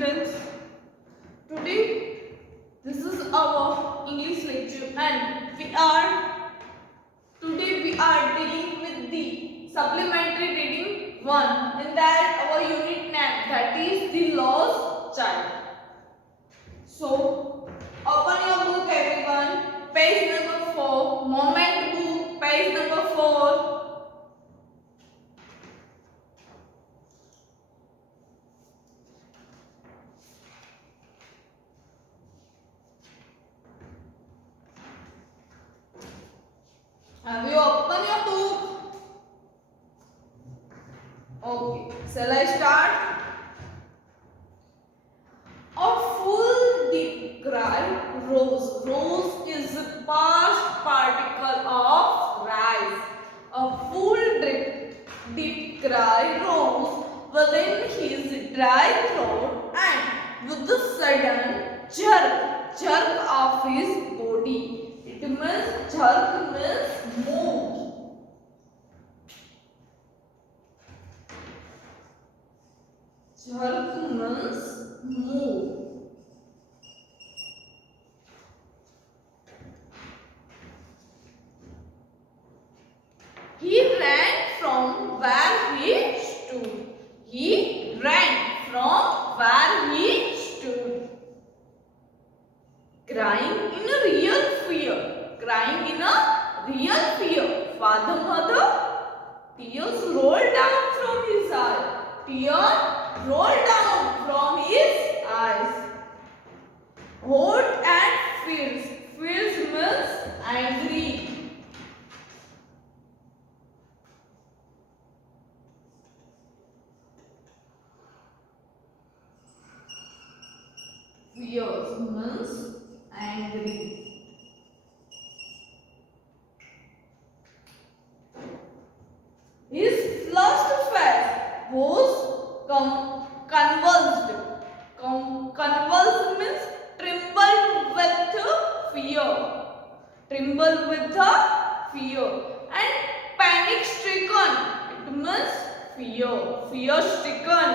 students. Today this is our English lecture and today we are dealing with the supplementary reading 1. In that our unit name, that is the lost child. So open your book everyone, page number 4, moment book, page number 4. Have you opened your book? Okay, shall I start? A full deep cry rose. Rose is a past particle of rise. A full deep cry rose within his dry throat and with a sudden jerk of his body. It means jerk means move. Jerk means move. He ran from where he stood. He ran from where he stood. Crying in a real fear. Crying in a real fear. Father, mother, tears rolled down from his eyes. Tears rolled down from his eyes. Hot and fierce. Fierce means angry. Fierce means angry. His flushed face was convulsed. Convulsed means trembled with fear. Trembled with fear. And panic stricken. It means fear. Fear stricken.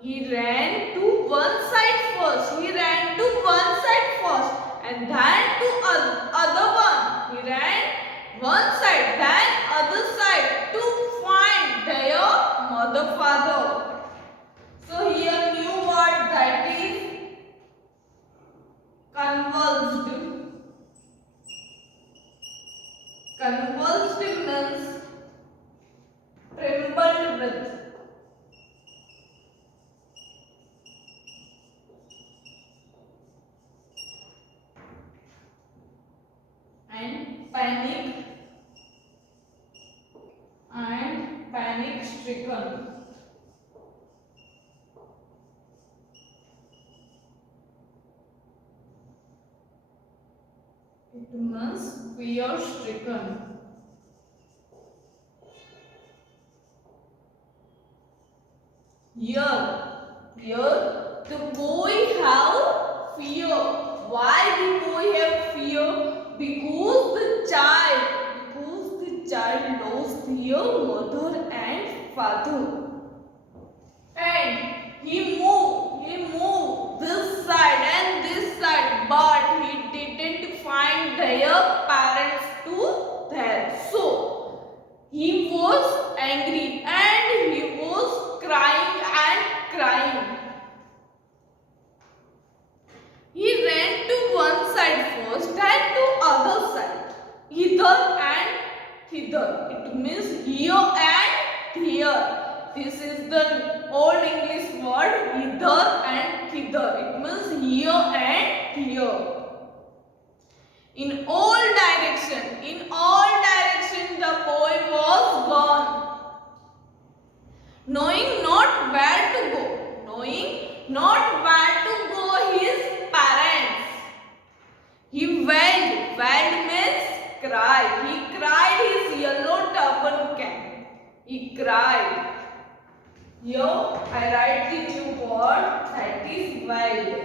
He ran to one side first. He ran to one side first. And then to other one. He ran one side, then other side to find their mother, father. So here new word, that is convulsed. Convulsed means trembled with. And panic stricken. It means fear stricken. Here the boy have fear. Why the boy have fear? Because the child lost their mother and father. And he moved this side and this side, but he didn't find their parents too there. So he was angry and he was crying and crying. He ran to one side first and to other side, hither and hither. It means here and here. This is the old English word hither and hither. It means here and here. In all direction the boy was gone. Knowing not where to go, his parents. He wailed means cry. He cried his yellow turban can. He cried. Here I write the new word, that is wailed.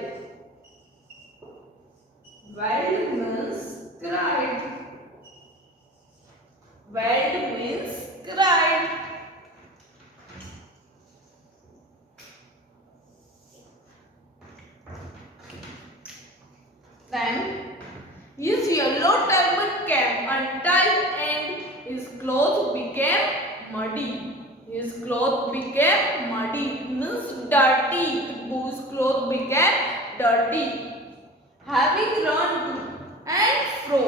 Wailed means cried. Wailed means cried. man. His yellow turban came untied and his clothes became muddy. His clothes became muddy, means dirty. Whose clothes became dirty. Having run to and fro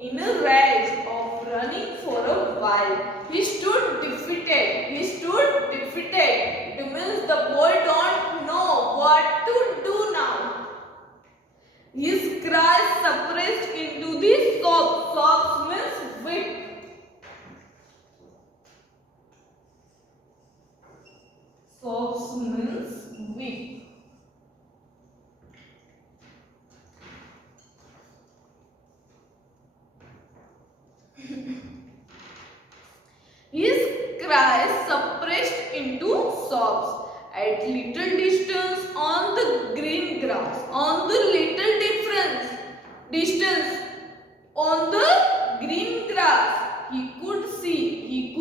in a rage of running for a while, he stood defeated. He stood defeated. It means the boy don't know what to do now. His cries suppressed into the sobs. Sobs means weep. Sobs means weep. His cries suppressed into sobs. At little distance on the green grass, on the little distance on the green grass, he could see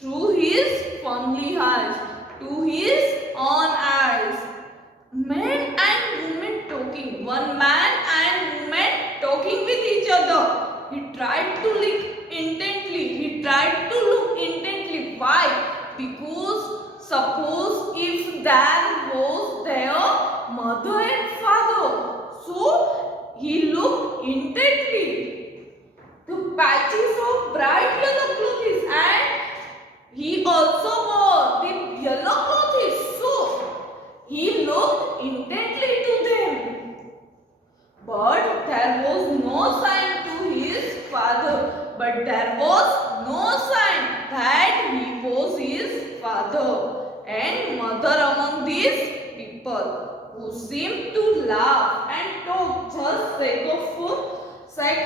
through his family eyes, to his own eyes. Men and women talking, one man and woman talking with each other. He tried to look intently. Why? Because suppose if there was their mother and father. So he looked intently. The patches of bright yellow clothes, and he also wore the yellow clothes. So he looked intently to them. But there was no sign to his father. But there was no sign that he was his father and mother among these people, who seemed to laugh and talk just sake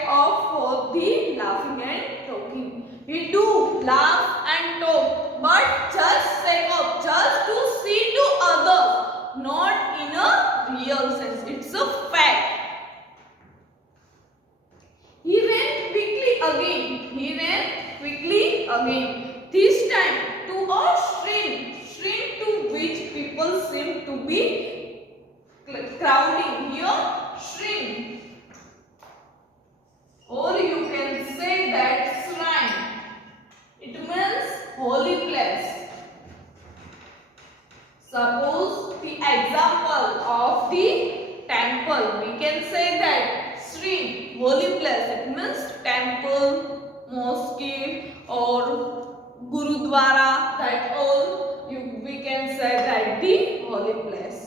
of the laughing and talking. He do laugh and talk, but just to see to others, not in a real sense. It's a fact. He ran quickly again. This time to a stream to which people seem to be crowding. Here, stream. Or you can say that shrine. It means holy place. Suppose the example of the temple, we can say that shrine, holy place. It means temple, mosque or gurudwara. That all we can say that the holy place.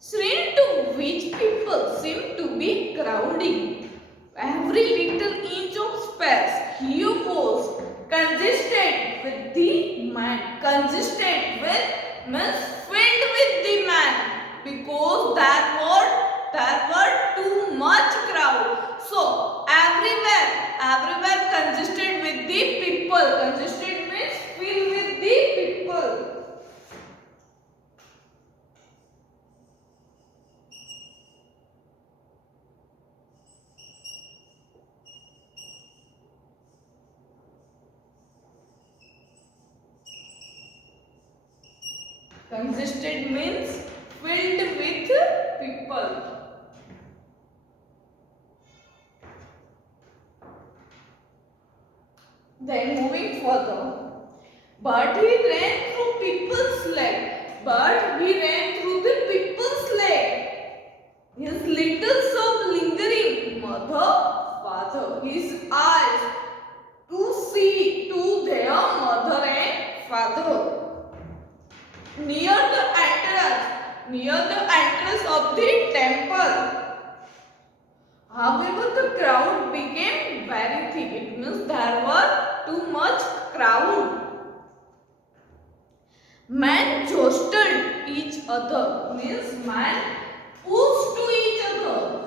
Shrine to which people seem to be crowding. Every little inch of space he was congested with the man. Congested with means filled with the man, because there were too much crowd. So everywhere congested with the people. Congested means filled with the people. Congested means filled with people. Then moving further. But he ran through people's leg. His little sob lingering. Mother, father. His eyes to see to their mother and father. Near the entrance of the temple. However, the crowd became very thick. It means there were too much crowd. Men jostled each other. Means men pushed to each other.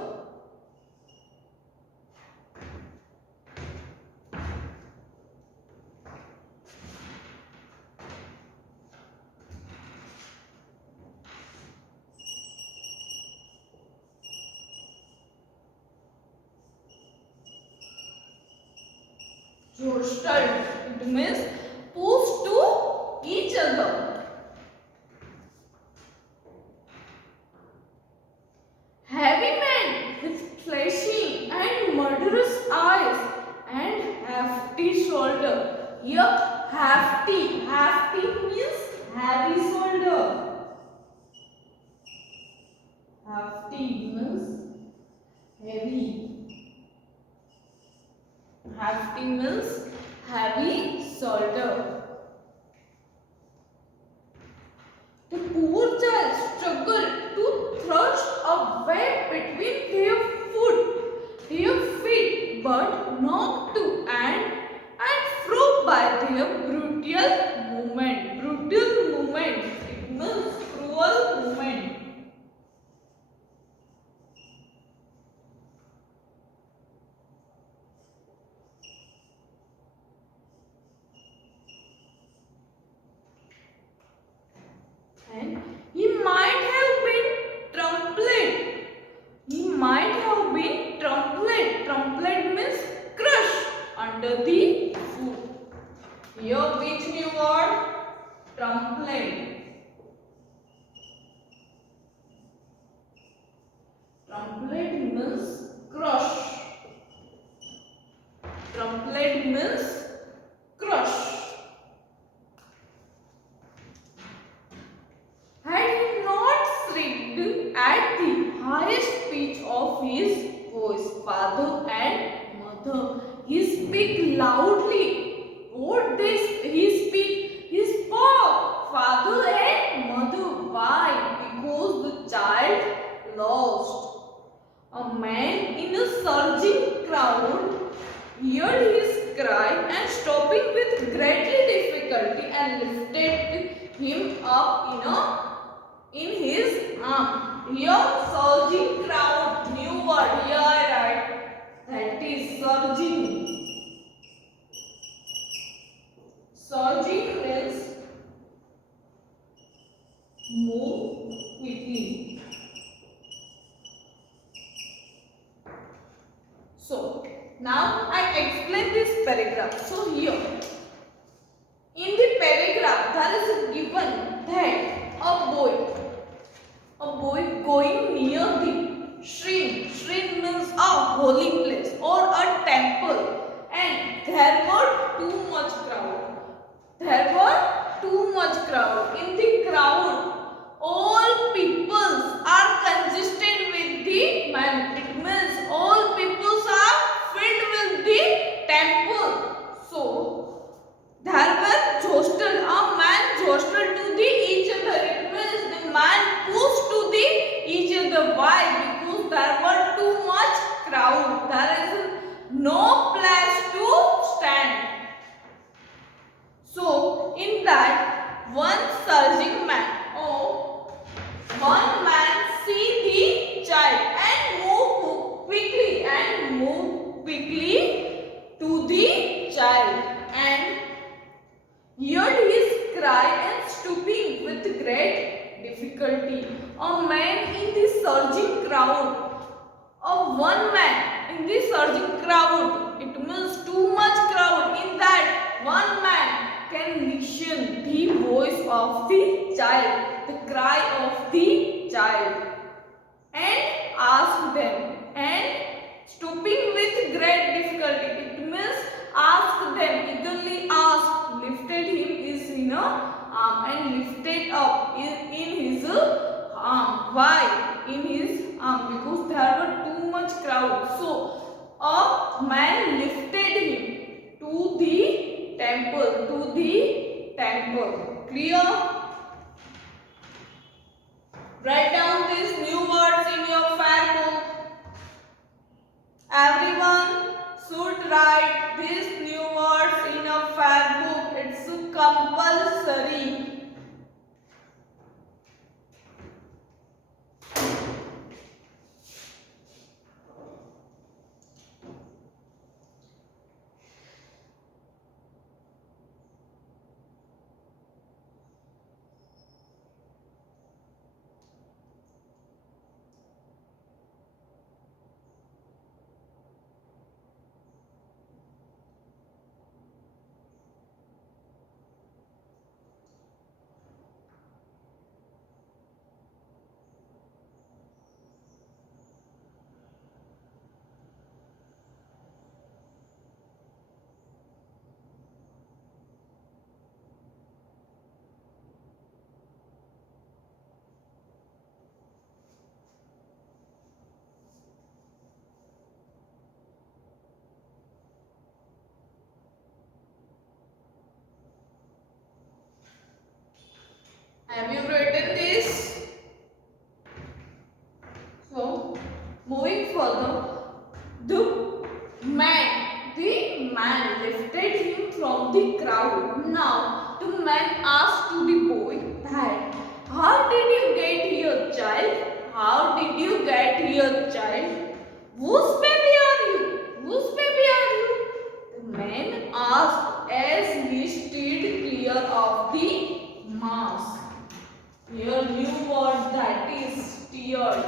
Jostled. It means pushed to each other. Hefty means heavy. Hefty means heavy shoulder. The poor child struggled to thrust a way between their feet, but knocked to and fro by their brutal movement. Brutal movement. It means cruel movement. And he might have been trampled. He might have been trampled. Trampled means crushed under the foot. Here which new word? Trampled. Trampled means crush. Trampled means crush. Had he not shrieked at the highest pitch of his voice, father and mother, he speak loudly. What this he speak? He spoke, father and mother. Why? Because the child lost. A man in a surging crowd heard his cry and stopping with great difficulty and lifted him up in his arm. Here surging crowd, new word here I write, that is surging. Surging means move quickly. So now I explain this paragraph. So here in the paragraph there is given that a boy going near the shrine means a holy place or a temple, and there were too much crowd. There were too much crowd. In the crowd, all peoples are congested with the man. It means all peoples are filled with the temple. So there were jostled. A man jostled to the each other. It means the man pushed to the each other. Why? Because there were too much crowd. There is no place to stand. So in that one surging man, one man see the child and move quickly to the child and heard his cry and stooping with great difficulty. A man in the surging crowd. One man in the surging crowd. It means too much crowd. In that one man can listen the voice of the child, the cry of the child, and ask them. And stooping with great difficulty. It means ask them, eagerly ask, lifted him is arm and lifted up in his arm. Why? In his arm, because there were too much crowd. So a man lifted him to the temple. Clear? Write down these new words in your fair book. Everyone should write these new words in a fair book. It's compulsory. Have you written this? So, moving further, the man lifted him from the crowd. Now, the man asked to the boy that, how did you get here, child? How did you get here, child? Whose baby are you? Whose baby are you? The man asked as he stood clear of the mass. Here, new word that is steered.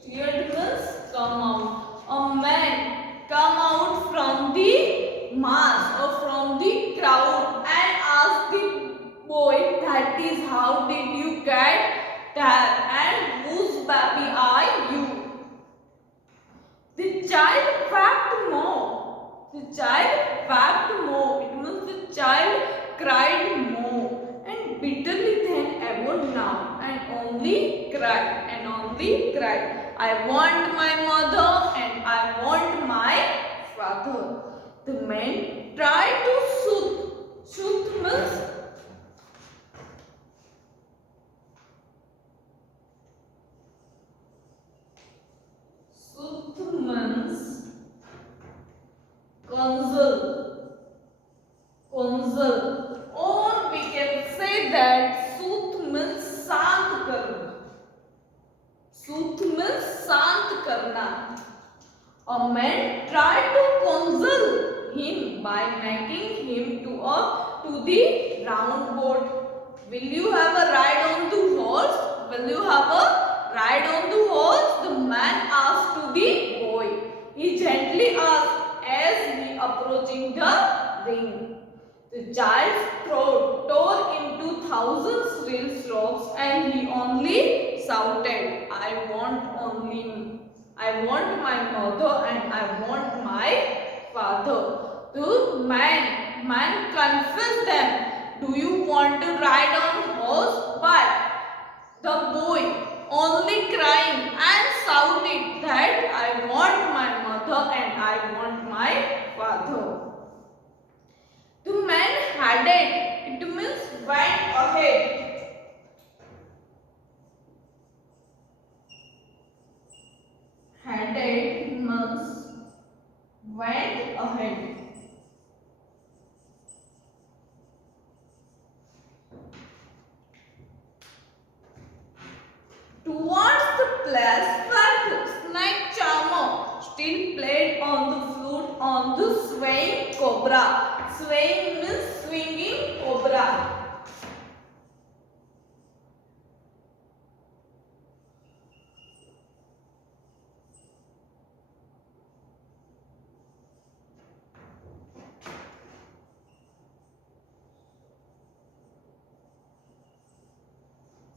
Steered means come out. A man come out from the mass or from the crowd and ask the boy, that is, how did you get there and whose baby are you? The child wept more. The child wept more. It means the child cried more and bitterly than ever now and only cried and only cried. I want my mother and I want my father. The man tried to soothe. Soothe means console, console, or we can say that soothe means शांत करना. Soothe means शांत करना. A man tried to console him by making him to the round boat. Will you have a ride on the horse? Will you have a ride on the horse? The man asked to the boy. He gently asked as he approaching the ring. The child's throat tore into thousand shrill strokes and he only shouted, I want my mother and I want my father. The man confessed them, do you want to ride on horse? But the boy only crying and shouted that I want my mother and I want my father. The man headed, it means went ahead. Headed means went ahead. Towards the place where the snake charmer still played on the flute on the swaying cobra. Swaying means swinging cobra.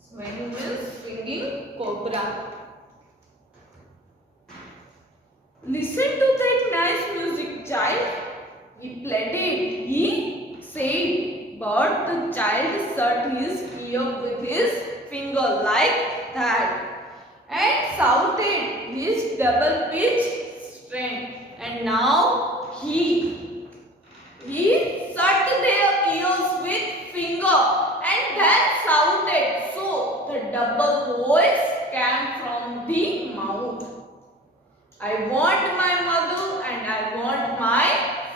Swaying means swinging cobra. Listen to that nice music, child. He played it, he said, but the child shut his ear with his finger like that and shouted his double pitched strain. And now he shut their ears with finger and then shouted. So the double voice came from the mouth. I want my mother and I want my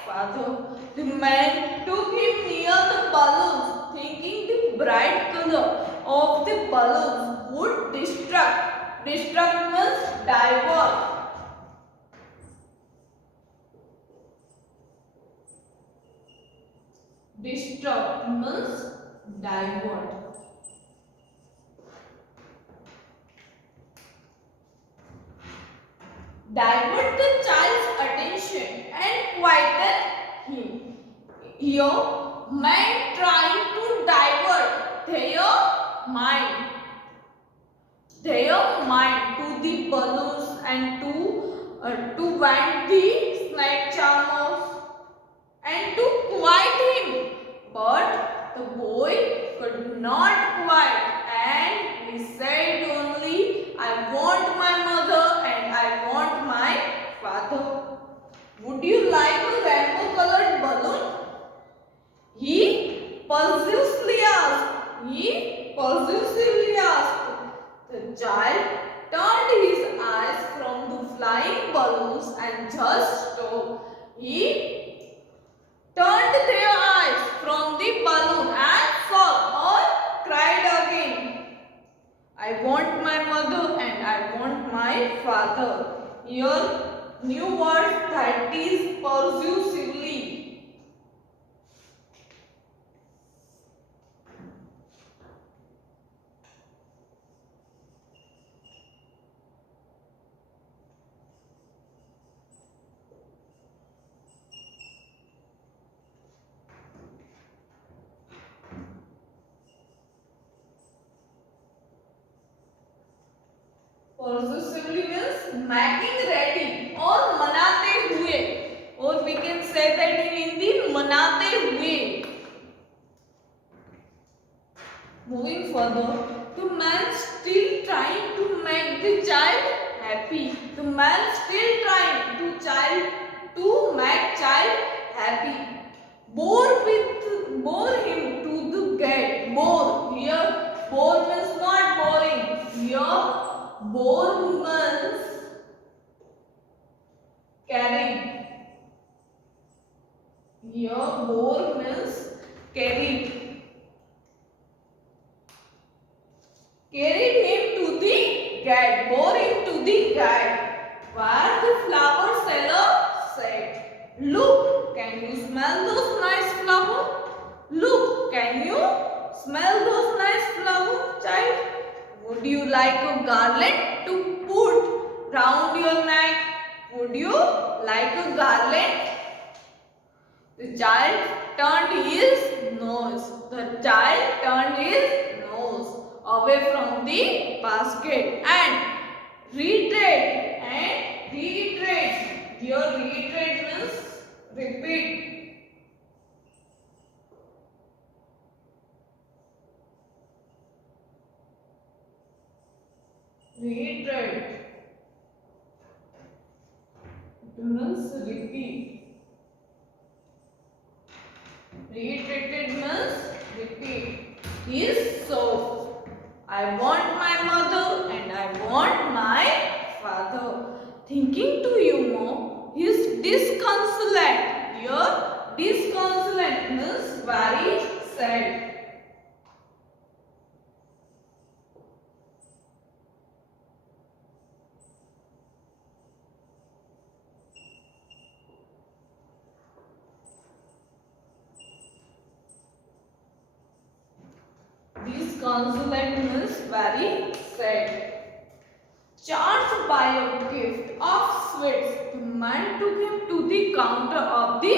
father. The man took him near the balloons, thinking the bright color of the balloons would distract means divert. Disturb means divert. Divert the child's attention and quieten him. Here, man trying to divert mind, their mind to the balloons and to vent the snake charmers and to quiet him. But the boy could not quiet, and he said only, I want my mother and I want my father. Would you like a rainbow colored balloon? He persistently asked. The child turned his eyes from the flying balloons and just stopped. He turned their eyes from the balloon and sobbed or cried again. I want my mother and I want my father. Here, new word that is persuasively. Persuasively means making ready or manate हुए, or we can say that in Hindi manate हुए. Moving further, the man still trying to make the child happy. The man still trying to make child happy. Bore him to the gate. Bore here. Bore means not boring. Here. Bore means carried. Here bore means carried. Carried him to the gate. Bore him to the gate. Where the flower seller said, look, can you smell those nice flowers? Look, can you smell those nice flowers, child? Would you like a garland to put round your neck? Would you like a garland? The child turned his nose. Away from the basket and reiterate. Here reiterate means repeat. Reiterate. It means repeat. Reiterated means repeat. Is so. I want my mother and I want my father. Thinking to humor his disconsolate. Your disconsolate means very sad. Disconsolate means very sad. Charged by a gift of sweets, the man took him to the counter of the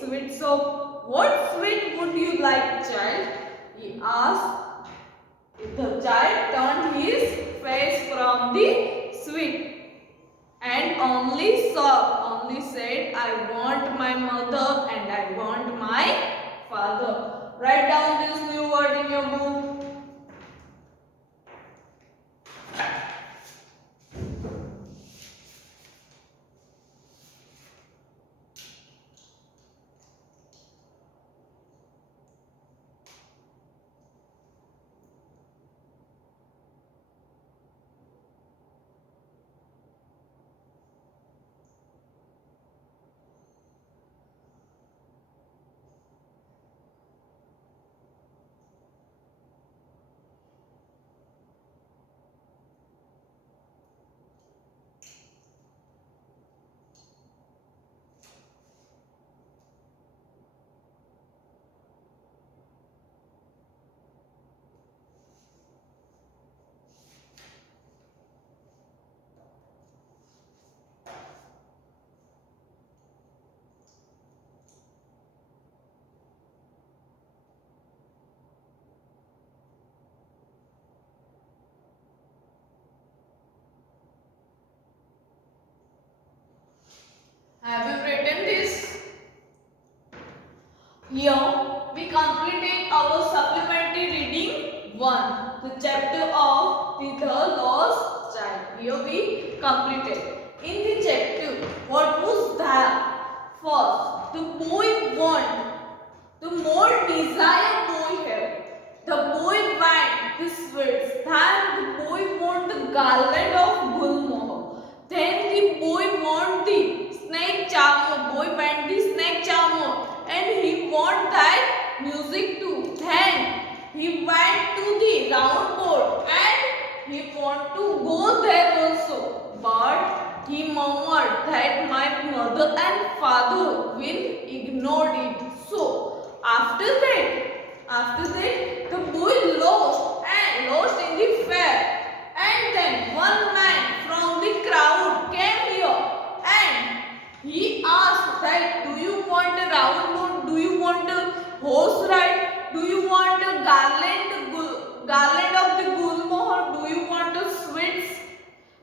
sweet shop. What sweet would you like, child? He asked. The child turned his face from the sweet and only said, I want my mother and I want my father. Write down this new word in your book. Have you written this? Here we completed our supplementary reading 1, the chapter of the lost child. Here we completed. In the chapter, what was that? First, the boy want, the more desire boy have. The boy want the sweets. Then the boy want the garland of gulmohar. Then the boy want the snake charmer. Boy want the snake charmer. And he want that music too. Then he went to the round board and he want to go there also. But he murmured that my mother and father will ignore it. So after that, the boy lost in the fair. And then one man from the crowd came here and he asked that, do you want a round boat? Do you want a horse ride? Do you want a garland of the gulmohar? Do you want a sweets?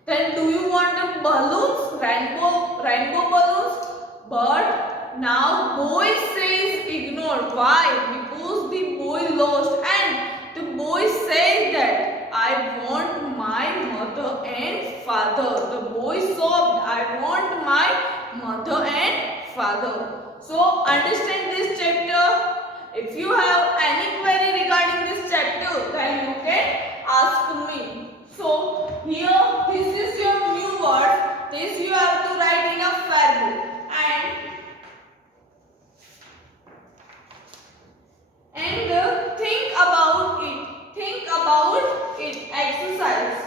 Then do you want a balloons, rainbow balloons? But now boy says ignore. Why? Because the boy lost and the boy said that I want my mother and father. The boy sobbed, I want my mother and father. So understand this chapter. If you have any query regarding this chapter, then you can ask me. So here this is your new word. This you have to write in a fair book. And think about it. Think about it. Exercise.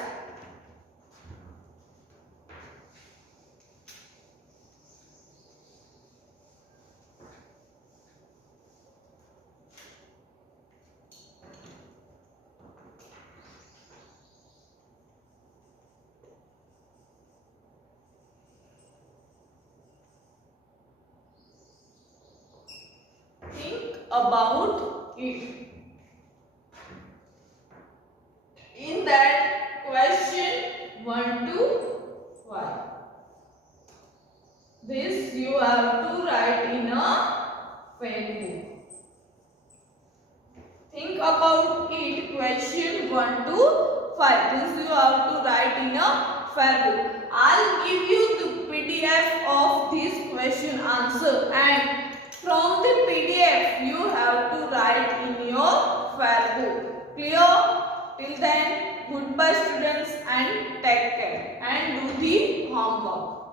Think about it. In that question 1 to 5. This you have to write in a fair book. Think about it. Question 1 to 5. This you have to write in a fair book. I'll give you the PDF of this question answer, and from the PDF you have to write in your fair book. Clear? Till then, goodbye students, and take care and do the homework.